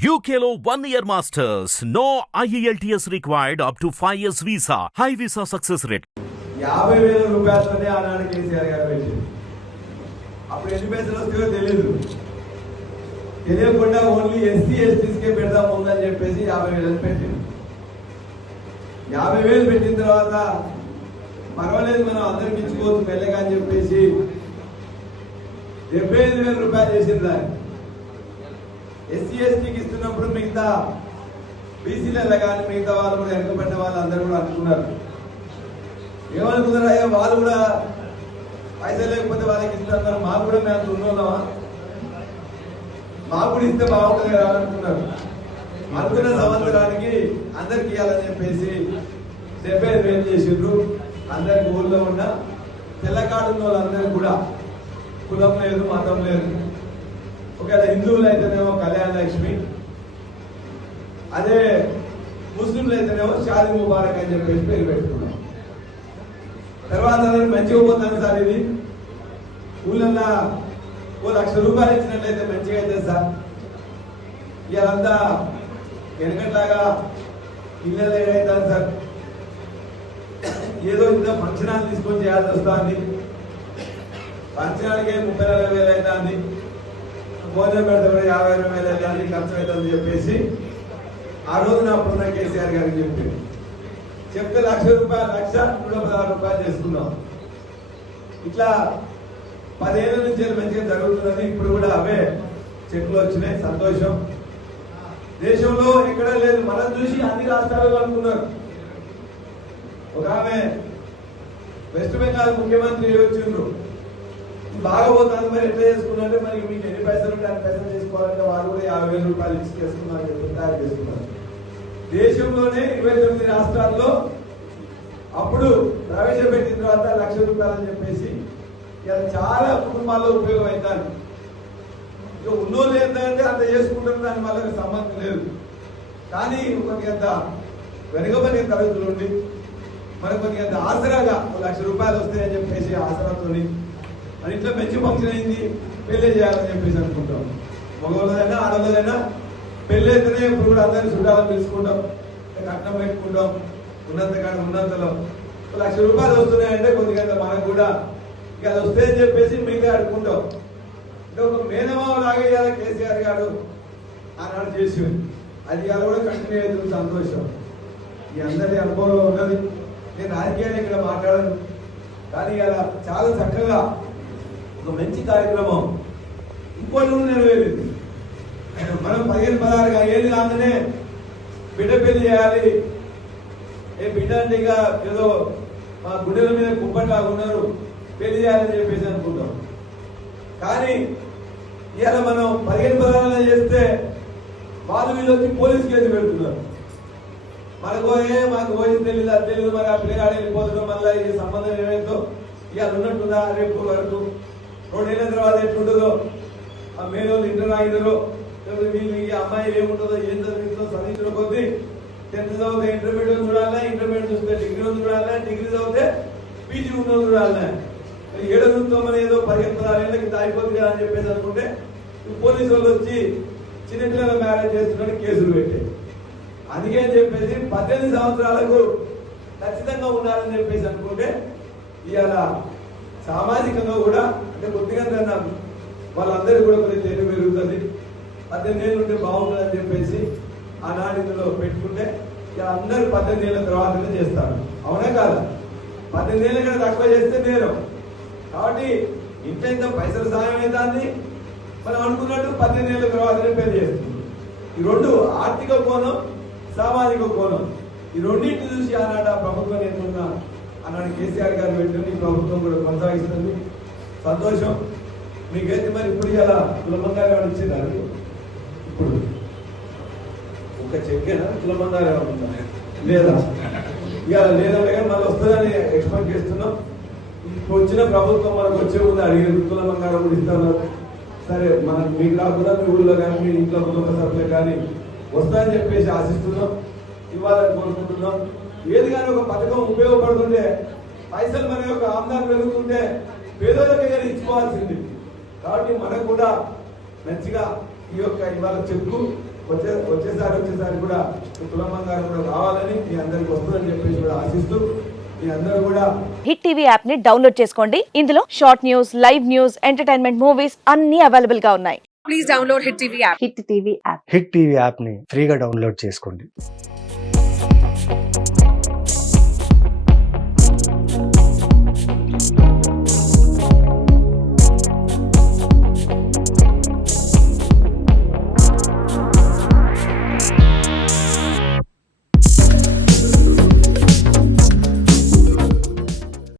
UKLO 1 year masters. No IELTS required up to 5 years visa. High visa success rate. 50,000 రూపాయలతోనే ఆనాడు కేసీఆర్ గారు పెట్టింది. అప్పుడు ఎన్ని పైసలు వస్తాయో తెలియదు. తెలియకుండా ఓన్లీ ఎస్సీ ఎస్టీస్కే పెడదాం ఉందని చెప్పేసి 50,000 పెట్టింది. 50,000 పెట్టిన తర్వాత పర్వాలేదు మనం అందరికి ఇచ్చుకోవచ్చు మెల్లగా అని చెప్పేసి 75,000 రూపాయలు చేసింది దాన్ని. ఎస్సీ ఎస్టీకి ఇస్తున్నప్పుడు మిగతా బీసీలలో కానీ మిగతా వాళ్ళు కూడా వెనకబడిన వాళ్ళు అందరూ కూడా అనుకున్నారు. ఏమనుకున్నారు, అయ్యా వాళ్ళు కూడా పైసలు లేకపోతే వాళ్ళకి ఇస్తున్నారు, మాకు కూడా మేము ఉన్నోళ్ళమా, మాకు కూడా ఇస్తే బాగుంటుంది కదా అనుకున్నారు. అనుకున్న సంవత్సరానికి అందరికి ఇవ్వాలని చెప్పేసి 75,000 చేసిండ్రు. అందరికి ఊళ్ళో ఉన్న తెల్లకాడు ఉన్న వాళ్ళందరికీ కూడా కులం లేదు మతం లేదు. ఒకవేళ హిందువులు అయితేనేమో కళ్యాణ లక్ష్మి, అదే ముస్లింలు అయితేనేమో షాదీ ముబారక్ అని చెప్పేసి పేరు పెట్టుకున్నాం. తర్వాత మంచిగా పోతాను సార్, ఇది ఊళ్ళన్నా ఓ 1,00,000 రూపాయలు ఇచ్చినట్లయితే మంచిగా అయితే సార్, ఇదంతా వెనకట్లాగా ఇళ్ళలో ఏదైతుంది సార్, ఏదో ఇంత ఫంక్షన్ హాల్ తీసుకొని చేయాల్సి వస్తుంది, ఫంక్షన్ హాల్కే 30,000 అవుతుంది, భోజనం పెడితే కూడా 50,000 అవుతుంది, ఖర్చు అవుతుంది చెప్పేసి ఆ రోజు నా పున్న కేసీఆర్ గారికి చెప్తే 1,00,000 రూపాయలు 1,116 రూపాయలు చేసుకున్నాం. ఇట్లా 10 ఏళ్ళ నుంచి మంచిగా జరుగుతున్నది. ఇప్పుడు కూడా అవే చెట్లు వచ్చినాయి, సంతోషం. దేశంలో ఎక్కడ లేదు, మనం చూసి అన్ని రాష్ట్రాలలో అనుకున్నారు. ఒక ఆమె వెస్ట్ బెంగాల్ ముఖ్యమంత్రి వచ్చిండ్రు, బాగా పోతుంది మరి ఎట్లా చేసుకున్నారంటే, మరి మీకు ఎన్ని పైసలు ఉంటే అన్ని పైసలు చేసుకోవాలంటే వాళ్ళు కూడా 50,000 రూపాయలు ఇచ్చి చేసుకున్నారు, తయారు చేసుకున్నారు. దేశంలోనే 29 రాష్ట్రాల్లో అప్పుడు ప్రవేశపెట్టిన తర్వాత 1,00,000 రూపాయలు అని చెప్పేసి ఇలా చాలా కుటుంబాల్లో ఉపయోగం అవుతాను. ఇక ఉన్నోళ్ళు ఏంటంటే అంత చేసుకుంటారు, దాని వల్ల సంబంధం లేదు. కానీ కొద్దిగా అంత వెనుకబడిన తరగతులు ఉండి మనకు కొద్దిగా అంత ఆసరాగా 1,00,000 రూపాయలు వస్తాయని చెప్పేసి ఆసరాతో మన ఇంట్లో మంచి ఫంక్షన్ అయింది, పెళ్లి చేయాలని చెప్పేసి అనుకుంటాం. మగవాళ్ళదైనా ఆడవాళ్ళదైనా పెళ్లి అయితేనే ఇప్పుడు కూడా అందరినీ చుట్టాలని పిలుచుకుంటాం, కట్నం పెట్టుకుంటాం. ఉన్నంతలో 1,00,000 రూపాయలు వస్తున్నాయంటే కొద్దిగా మనకు కూడా ఇక అది వస్తాయని చెప్పేసి మిగతా అడుకుంటాం. అంటే ఒక మేనమావ లాగా ఇవాళ కేసీఆర్ గారు ఆనాడు చేసి అది ఇవాళ కూడా కంటిన్యూ అవుతుంది, సంతోషం. ఈ అందరి అనుభవంలో ఉన్నది. నేను రాజకీయాన్ని ఇక్కడ మాట్లాడను, కానీ ఇలా చాలా చక్కగా ఒక మంచి కార్యక్రమం ఇంకోటి నెరవేరింది. మనం 15-16 ఏళ్ళు కాగానే బిడ్డ పెళ్లి చేయాలి, ఏ బిడ్డ అంటే ఇక ఏదో మా గుడ్డల మీద కుప్పట్లాగా ఉన్నారు, పెళ్లి చేయాలని చెప్పేసి అనుకుంటాం. కానీ ఇవాళ మనం 15-16 చేస్తే వాళ్ళు వీళ్ళు వచ్చి పోలీస్ కేసు పెడుతున్నారు. మాకు పోయింది తెలియదు, అది తెలియదు, మరి ఆ పిల్లగాడు వెళ్ళిపోతున్నాం, మళ్ళీ ఈ సంబంధం ఏమైందో ఇవాళ ఉన్నట్టుందా, రేపు వరకు 2 ఏళ్ళ తర్వాత ఎట్లుంటుందో, ఆ మేనోళ్ళు ఇంటర్ ఆగినారో, వీళ్ళు ఈ అమ్మాయి ఏముంటుందో, ఏం చదివిందో, చదివించిన కొద్దీ 10th చదివితే ఇంటర్మీడియట్ చూడాలా, ఇంటర్మీడియట్ చూస్తే డిగ్రీ చూడాలా, డిగ్రీ చదివితే పీజీ ఉన్నది చూడాలా. 7 చూస్తామని ఏదో 15-16 ఏళ్ళకి అయిపోతుంది కదా అని చెప్పేసి అనుకుంటే పోలీసు వాళ్ళు వచ్చి చిన్నపిల్లల మ్యారేజ్ చేస్తున్నట్టు కేసులు పెట్టాయి. అందుకే అని చెప్పేసి 18 సంవత్సరాలకు ఖచ్చితంగా ఉండాలని చెప్పేసి అనుకుంటే ఇవాళ సామాజికంగా కూడా అంటే కొద్దిగా వాళ్ళందరికీ కూడా కొద్దిగా తెలివి పెరుగుతుంది. 18 ఏళ్ళు ఉంటే బాగుంటుంది అని చెప్పేసి ఆనాడు ఇందులో పెట్టుకుంటే ఇక అందరూ 18 ఏళ్ళ తర్వాతనే చేస్తారు. అవునా కాదా? 18 ఏళ్ళ కన్నా తక్కువ చేస్తే నేరం. కాబట్టి ఇంత పైసల సాయం అవుతుంది, మనం అనుకున్నట్టు 18 ఏళ్ళ తర్వాతనే పెళ్లి చేస్తుంది. ఈ రెండు ఆర్థిక కోణం, సామాజిక కోణం, ఈ రెండింటి చూసి ఆనాడు ఆ ప్రభుత్వం నేర్చుకున్నా అన్నాడు కేసీఆర్ గారు పెట్టింది. ఈ ప్రభుత్వం కూడా కొనసాగిస్తుంది, సంతోషం. మీకైతే మరి ఇప్పుడు ఇలా కులమంగా ఇచ్చింది, ఇప్పుడు ఒక చెక్కేనా కులమంగా లేదా ఇక లేదంటే కానీ మళ్ళీ వస్తుందని ఎక్స్పెక్ట్ చేస్తున్నాం. ఇప్పుడు వచ్చిన ప్రభుత్వం మనకు వచ్చే ముందు అడిగిన కులమంగా కూడా ఇస్తున్నారు. సరే మనకు మీకు రాకుండా మీ ఊళ్ళో కానీ మీ ఇంట్లో కుటుంబ సభ్యులు కానీ వస్తాయని చెప్పేసి ఆశిస్తున్నాం, ఇవ్వాలని కోరుకుంటున్నాం. ఏది కానీ ఒక పథకం ఉపయోగపడుతుంటే పైసలు మన యొక్క ఆమ్దాన్ని పెరుగుతుంటే పేదోళ్ళకి కానీ ఇచ్చుకోవాల్సింది. కాబట్టి మనకు కూడా మంచిగా ఈ యొక్క ఇవాళ చెక్కు వచ్చేసారి కూడా తులమ్మ గారు కూడా రావాలని మీ అందరికి వస్తుందని చెప్పేసి కూడా ఆశిస్తూ మీ అందరూ కూడా హిట్ టీవీ యాప్ ని డౌన్లోడ్ చేసుకోండి. ఇందులో short news, live news, entertainment movies అన్ని అవైలబుల్ గా ఉన్నాయి. Please download Hit TV app. Hit TV app. Hit TV యాప్ని ఫ్రీగా డౌన్లోడ్ చేసుకోండి.